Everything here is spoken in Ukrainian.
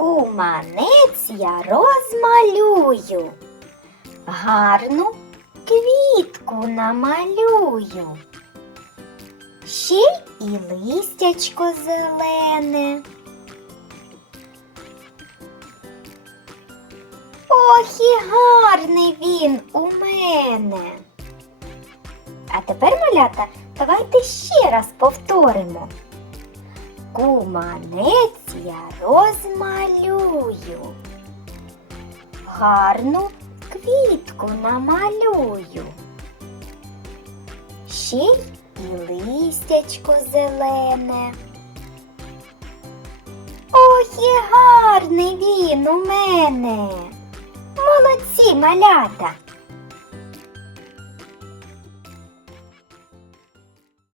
Куманець я розмалюю, гарну квітку намалюю. Ще й і листячко зелене. Ох, і гарний він у мене. А тепер, малята, давайте ще раз повторимо. Куманець я розмалюю. Гарну квітку намалюю. Ще й і листячко зелене. Ох, і гарний він у мене. Молодці, малята!